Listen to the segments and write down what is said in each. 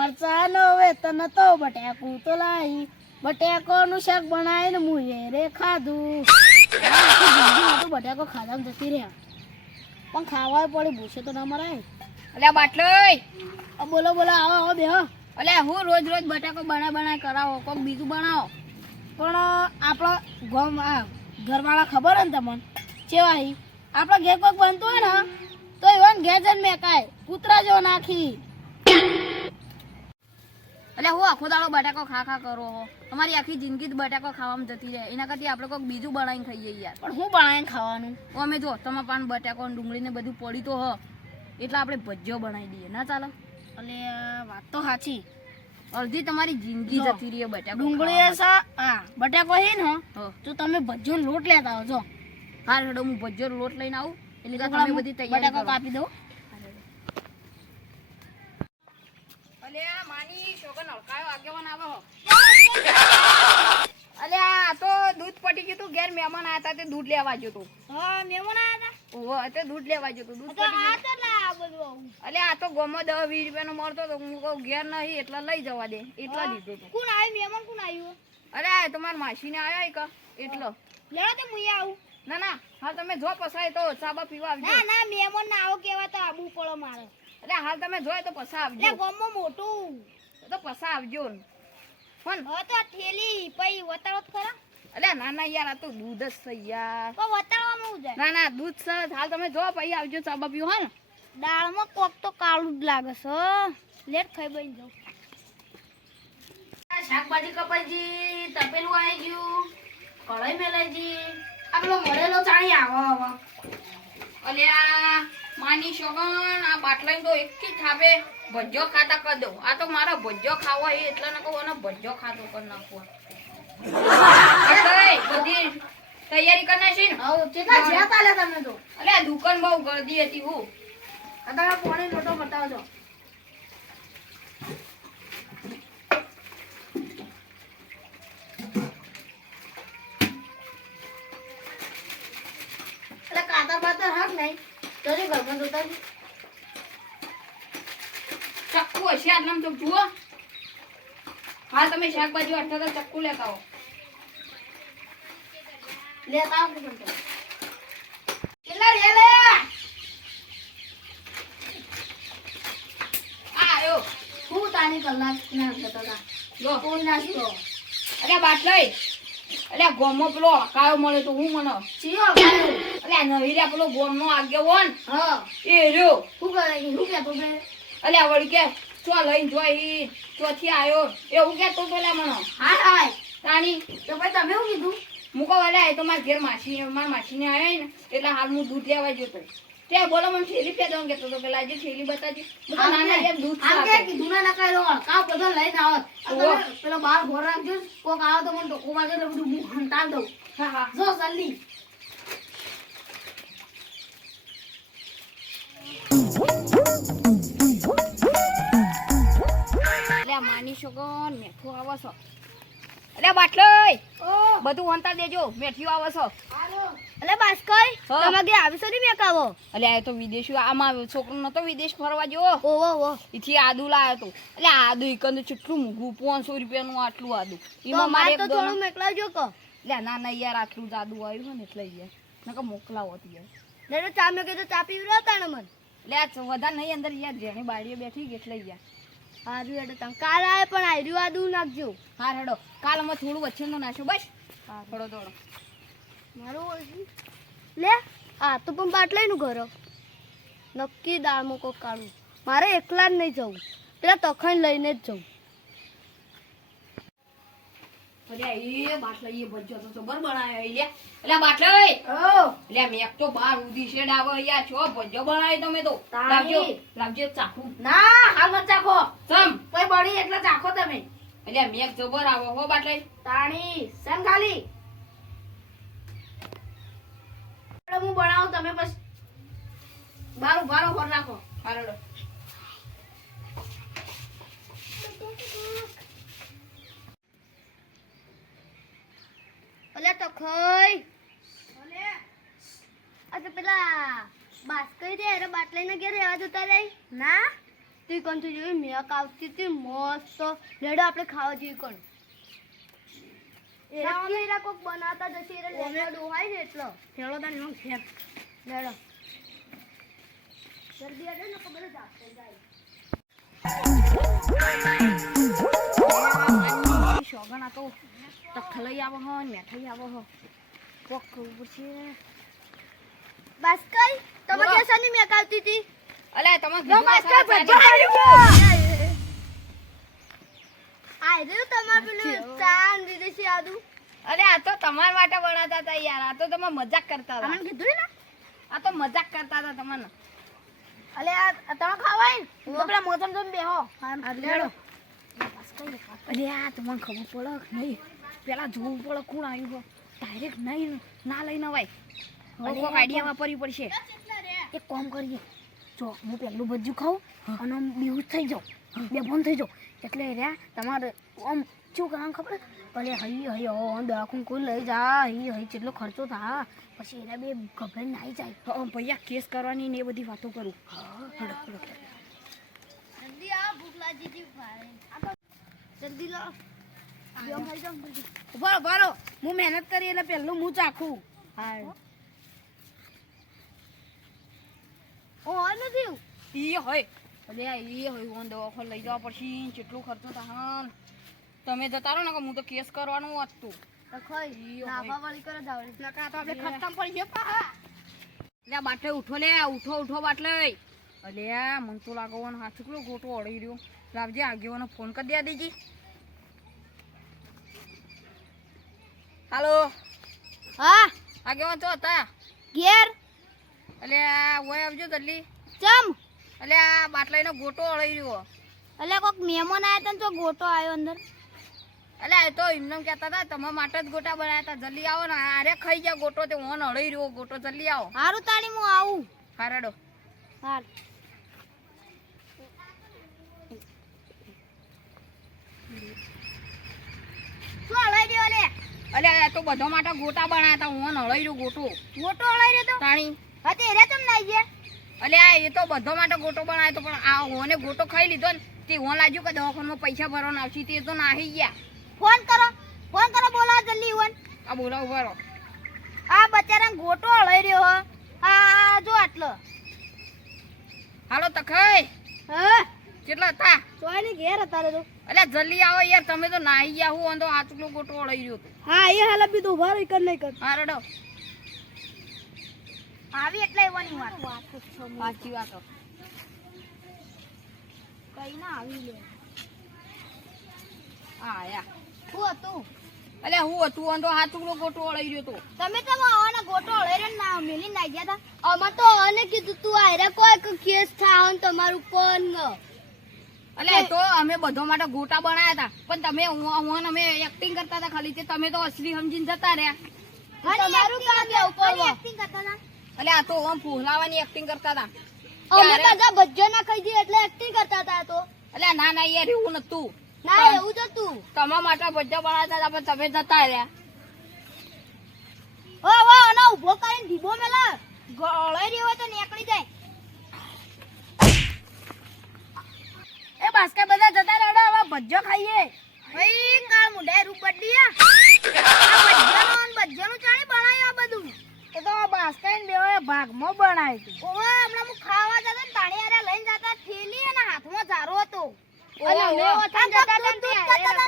મરચા નો વેતન તો બટાકું તો લાવી બટાકોનું શાક બનાવીને મુએ રે ખાધું તો બટાકો ખાધા જતી રહ્યા પણ ખાવા પડી ભૂસે તો ના મરાય. અલ્યા બાટલોય બોલો બોલો આવો આવો બેહો. અલ્યા હું રોજ રોજ બટાકો બનાય કરાવો કોક બીજું બનાવો. પણ આપણો ગામ ઘરવાળા ખબર હે ને તમને કેવા હી આપણા ઘેર કોઈક બનતું હોય ને તો એવા ઘેર જઈને મેકાય કૂતરા જેવો નાખી. એટલે હું આખો દાડો બટાકો ખા કરો હો અમારી આખી જિંદગી જ બટાકો ખાવામાં જતી રહે એના કરતી આપણે કોઈક બીજું બનાવીને ખાઈએ યાર. પણ હું બનાવીને ખાવાનું અમે જો તમે પાન બટાકો ડુંગળી ને બધું પડી તો હ એટલે આપણે ભજીયો બનાવી દઈએ ના ચાલે. એટલે વાત તો સાચી અડધી તમારી જિંદગી જતી રહી બટાકો ડુંગળી બટાકો હે ને તો તમે ભજીયો લોટ લેતા આવો જો. હા હેડો હું ભજીયો લોટ લઈને આવું એટલે તમે બધી તૈયારી બટાકો કાપી દો. અલ્યા માની શોગન હળકાયો આગેવાન આવો. અલ્યા તો દૂધ પટી ગયું તું ઘેર મહેમાન આયા હતા તે દૂધ લેવા ગયો તું. હા મહેમાન આયા હતા ઓહો તે દૂધ લેવા ગયો તું દૂધ પટી ગયું. અલ્યા આ તો ગોમો 10-20 રૂપિયાનો મળતો તો હું કહું ઘેર નહીં એટલે લઈ જવા દે એટલા દીધો તો. કોણ આવ્યું મહેમાન કોણ આવ્યું? અરે તમાર માસીને આયા કા એટલો લેડો તે મુઈ આવું. ના હાલ તમે જો પસાય તો ચાબા પીવા આવજો. ના મહેમાન ના આવો કેવા તો આબુ પડો મારે. એટલે હાલ તમે જોય તો પસા આવજો. લે ગોમો મોટું તો પસા આવજો ને પણ હવે તો થેલી પઈ વતાળો ખરા. અલ્યા ના યાર આ તો દૂધ જ છે યાર. તો વતાળવામાં હું જાય. ના દૂધ છે હાલ તમે જો પછી આવજો ચાબા પીવો હા ને. દાળમાં કોક તો કાળું જ લાગે છે લેટ ખાઈ બઈ જાવ. શાકભાજી કપાઈજી તપેલું આવી ગયું કઢાઈ મેલાઈજી આ પેલો મળેલો ચાણી આવો હવે. અલ્યા માની શોગન આ બાટલાઈ તો એક જ થાપે ભજ્જો ખાતા કર દો. આ તો મારો ભજ્જો ખાવો એ એટલે ને કહું અને ભજ્જો ખાતો કર નાખવો. બધી તૈયારી કરી નાખી ને. આવો કેટલા જ્યાં તાલે તમે તો. અલ્યા દુકાન બહુ ગળદી હતી હું. અત્યારે પાણી લોટો બતાવજો. એટલે કાતર બાતર હાક નહીં તો જે ઘરમાં જોતા ચક્કુ હશે આટલામાં તો જુઓ. હા તમે શાકભાજી વાટતા તો ચક્કુ લેતા આવો. લેતા આવો કેટલા રે લે આયો હું તાની કલાક ના જતા હતા જો કોણ નાસ્તો અલ્યા બાટલાઈ અલ્યા ગોમો પેલો કાયો મળે તો હું મને ચિયો અલ્યા નવીરા પેલો ગોમનો આગેવાન હા એ રહ્યો શું કરે શું કેતો બે અલ્યા વળી કે ચો લઈને જોઈ ચોથી આયો એવું કેતો પેલા મને. હાય તાણી તો ભાઈ તમે શું કીધું મુકો અલ્યા એ તો મારા ઘેર મારા માસીને આયા ને એટલે હાલ હું દૂધ લેવા જતો તે બોલો મને થેલી પે દઉં કેતો તો પેલા જે થેલી બતાજી નાના જેમ દૂધ આમ કે કીધું ના કાઈ કાવ બધો લઈને આવત પેલો બાર ઘોર રાખજો કોક આવો તો મને ટોકો વાગે એટલે બધું મું હંતા દઉં. હા જો જલ્દી અલ્યા માની શોગન મેઠું આવો છો. અલ્યા બાટલોય બધું વંતા દેજો મેઠિયો આવો છો. અલે બાસ્કઈ તમે કે આવીસો ની મેકાવો. અલ્યા એ તો વિદેશી આમાં છોકરો નતો વિદેશ ફરવા ગયો ઓવો ઈથી આદુ લાયો તો. અલ્યા આદુ એકંદ કેટલું મોંઘું 500 રૂપિયાનું આટલું આદુ. એમાં મારે તો થોડું મેકલાવજો કો. અલ્યા ના યાર આટલું જ આદુ આવ્યું હોય ને એટલે યાર નકા મોકલાવો હતી યાર. ને ચા મે કે તો ચા પીવરાતા ને મન. અલ્યા વધારે નહીં અંદર યાર જેની બાડીએ બેઠી ગઈ એટલે યાર હારું એટલે તમ કાલ આય પણ આયરું આદુ નાખજો. હા હેડો કાલ અમે થોડું વચ્ચેનો નાખ્યો બસ. હા થોડો મારું લે આ તો પણ બાટલાઈનું ઘર નક્કી દાળમાં કોક કાઢું મારે એકલા જ નહીં જવું પેલા તખણ લઈને જ જવું. અલ્યા એ બાટલા એ ભજ્જો તો જબર બનાવ્યો લે. અલ્યા બાટલા અલ્યા મેક તો બાર ઉધી શેડ આવે યાર છો ભજ્જો બનાવ્યો તમે તો. લાવજો ચાખું. ના હાલ મત ચાખો સમ કોઈ બળી એટલે ચાખો તમે. અલ્યા મેક જબર આવે હો બાટલા તાણી સેમ ખાલી હું બનાવું તમે બસ બારો ભર નાખો. હાલો અલે તો ખઈ આ તો પેલા બાસ્કઈ દે અરે બાટલાઈને ઘેર રહેવા જતા રહી ના તી કોણ જોઈ મેક આવતી હતી મસ્ત લેડો આપણે ખાવા જઈએ કોણ એરા કોક બનાવતા જશે એરા લેડો ડોહાય ને એટલો ફેળો તાને એમ ફેર લેડો જલ્દી આડે ને ખબર જ આપશે જાય શોગન આ તો તખલઈ આવો હો ને મેઠાઈ આવો હો કોક કરવું પડશે બસ કઈ તમે કે સની મેક આવતી હતી અલે તમે નો માસ્ટર ભજ્જો આઈ રહ્યું તમાર પેલું ચાન વિદેશી આદુ અરે આ તો તમારા માટે બનાવતા હતા યાર આ તો તમે મજાક કરતા હતા અમને કીધું ને આ તો મજાક કરતા હતા તમને અલે આ તમે ખાવાય ને તો પેલા મોતમ તમે બેહો હા લેડો અરે આ તમને ખબર પડે કે નહીં પેલા જોવું પડે કોણ આવ્યું હો ડાયરેક્ટ નહીં ના લઈને અવાય કોઈ આઈડિયા વાપરવી પડશે એક કામ કરીએ જો હું પેલું બધું ખાઉં અને આમ બેહુશ થઈ જાઉં બેભાન થઈ જાઉં એટલે રહ્યા તમારે આમ શું કરવાનું ખબર ભલે હઈ હઈ દવાખાનું કોઈ લઈ જા હઈ હઈ કેટલો ખર્ચો થા પછી એના બે ગભરાઈને નાઈ જાય ભૈયા કેસ કરવાની ને એ બધી વાતો કરું જલ્દી આ ભૂખ લાગી જી ભાઈ જલ્દી લો આમ ખાઈ જાવ જલ્દી બરો હું મહેનત કરી એટલે પેલું હું ચાખું હા ઓ નથી ઈ હોય અરે ઈ હોય ઓન દવાખાને લઈ જવા પડશે કેટલો ખર્ચો થાય તમે જતા રહો ને કે હું તો કેસ કરવાનું હતું તો ખઈ નાફા વાળી કરે જાવડી નકા તો આપણે ખતમ પડી ગયો પા લે બાટલે ઉઠો લે ઉઠો બાટલે અલે મન તો લાગવાનો હાથ કેટલો ગોટો અડી રહ્યો લાવજે આગેવાનો ફોન કરી દે દીજી હાલો હા આગેવાન તો હતા ઘેર અલે ઓય આવજો જલ્દી ચમ અલે આ બાટલાનો ગોટો અડી રહ્યો અલે કોક મહેમાન આયા તને તો ગોટો આવ્યો અંદર અલે આ તો એમને કહેતા હતા તમારા માટે જ ગોટા બનાવ્યા હતા જલ્દી આવો ને આરે ખાઈ ગયા ગોટો તે ઓન અડી રહ્યો ગોટો જલ્દી આવો હારું તાણી હું આવું હારેડો હાર શું હલાઈ દેવા લે અલે આ તો બધો માટે ગોટા બનાવ્યા હતા ઓન અડી રહ્યો ગોટો ગોટો હલાઈ રહ્યો તો તાણી હા તે એરા ચમ નાઈ ગયા અલે આ એ તો બધો માટે ગોટો બનાવ્યો તો પણ આ ઓને ગોટો ખાઈ લીધો ને તે ઓન લાગ્યું કે દવાખાનામાં પૈસા ભરવાના આવશે તે તો નાહી ગયા ફોન કરો બોલા જલ્દી વન આ બોલાવ ભરો આ બચારા ગોટો હલાઈ રહ્યો હો આ જો આટલો હાલો તખાઈ હા કેટલા હતા સોયની ઘેર હતા રે તો અલે જલ્દી આવો યાર તમે તો નાહી ગયા હું તો આટલો ગોટો અડી રહ્યો હતો હા એ હાલ બી તો ઉભા રહી કર નહીં કર હારેડો આવી એટલે એવાની વાત સાચી વાત કઈ ના આવી લે આયા શું હતું અલે હું હતું આમ તો હાથુકડો ગોટો અડી રહ્યો હતો તમે તો આવાના ગોટો હળે ના મેલી નાઈ ગયા હતા અમાર તો આને કીધું તું આયરા કોઈ કેસ થાવ ને તમારું પણ અલે તો અમે બધો માટે ગોટા બનાવ્યા હતા પણ તમે હું અમે એક્ટિંગ કરતા હતા ખાલી તે તમે તો અસલી સમજીને જતા રહ્યા તમારું કામ ઉપર એક્ટિંગ કરતા હતા અલે આ તો આમ ફૂલાવાની એક્ટિંગ કરતા હતા અમે તો જા ભજ્જો ના ખાઈ જઈએ એટલે એક્ટિંગ કરતા હતા તો અલે ના ના યાર એવું નતું ના એવું તો તું તમારા માટે ભજ્જા બનાવતા હતા પણ તમે જતા રહ્યા ઓ ના ઉભો કરીને ઢીબો મેલા ગળાઈ રહ્યો હોય તો નીકળી જાય એ બાસ્કા બધા જતા રહેડો હવે ભજ્જો ખાઈએ ભાઈ કાળ મુંડાઈ રૂપ બદલીયા આ ભજ્જાનું ચાણી બનાવ્યું આ બધું એ તો બાસ્કાઈને બેઓએ ભાગમાં બનાવ્યું હતું ઓવા હમણાં હું ખાવા જતો ને તાણી આરે લઈને જતા થેલી અને હાથમાં ઝારો હતો અને અને મેં વથાણ જતા હતા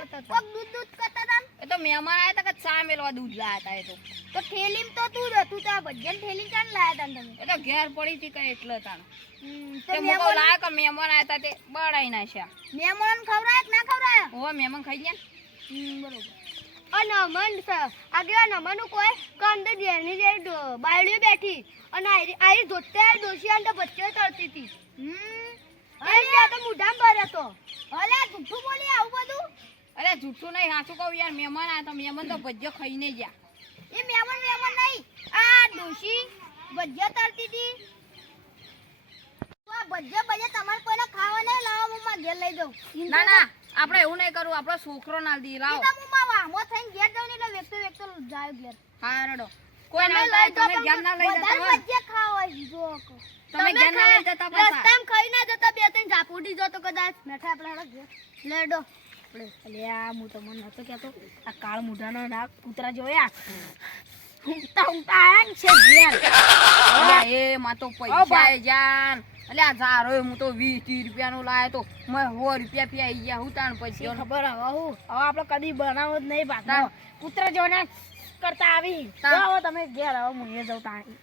ને કોક દૂધ કરતા હતા એ તો મહેમાન આવ્યા હતા કે ચા મેલવા દૂધ લાયા હતા એ તો થેલીમ તો તું જ હતું તો આ ભજ્જાની થેલી ચાણ લાયા હતા તમે તો ઘેર પડી હતી કઈ એટલે તાણ તો તે મોકો લાયા કે મહેમાન આવ્યા હતા તે બળાઈ નાખ્યા મહેમાન ખવરાય કે ના ખવરાય ઓવા મહેમાન ખાઈ ગયા બરોબર અને અમન આગળ નમનું કોઈ કંદ જેની જે બાયડીઓ બેઠી અને આઈ ધોતે દોશિયાન તો બચ્ચો તળતી હતી અરે તો મુઢામ ભરે તો અલે જુઠ્ઠું બોલી આવું બધું અરે જૂઠું નહીં સાચું કહું યાર મહેમાન આવ્યા તો મહેમાન તો ભજ્જો ખાઈને ગયા એ મહેમાન નહીં આ ડોશી ભજ્યા તળતી હતી તો આ ભજ્યા તમારે કોઈને ખાવા નહીં લાવો હું માં ઘેર લઈ દઉં ના ના આપણે એવું નહીં કરવું આપણો છોકરો ના દી લાવો હું માં વામો થઈને ઘેર જાઉં ને એટલે વેકતો જાય ઘેર હા રડો કોઈ ના આવતા હોય, તમે ધ્યાન ના લઈ જતા હોય. વચ્ચે ખાવા જો કો તમે ધ્યાન ના લઈ જતા પાછા. રસ્તામાં ખાઈ ના જતા બે ત્રણ ઝાપુડી જો તો કદાચ મેઠા આપણે હેડો ઘેર. લેડો અલ્યા હું તો મને નતો કહેતો આ કાળ મુઢાનો ના કૂતરા જોયા ઊંઘતા આયા ને છે ઘેર. અલ્યા એ માં તો પૈસા એ જાન. અલ્યા ઝારો હું તો 20-30 રૂપિયાનો લાયો તો મેં 100 રૂપિયા પી આવી ગયા હું તાણ પછી ખબર હવે હું હવે આપણે કદી બનાવો જ નહીં પાછા કૂતરા જોને કરતા આવી આવો તમે ઘેર આવો હું એ જાઉં તાણી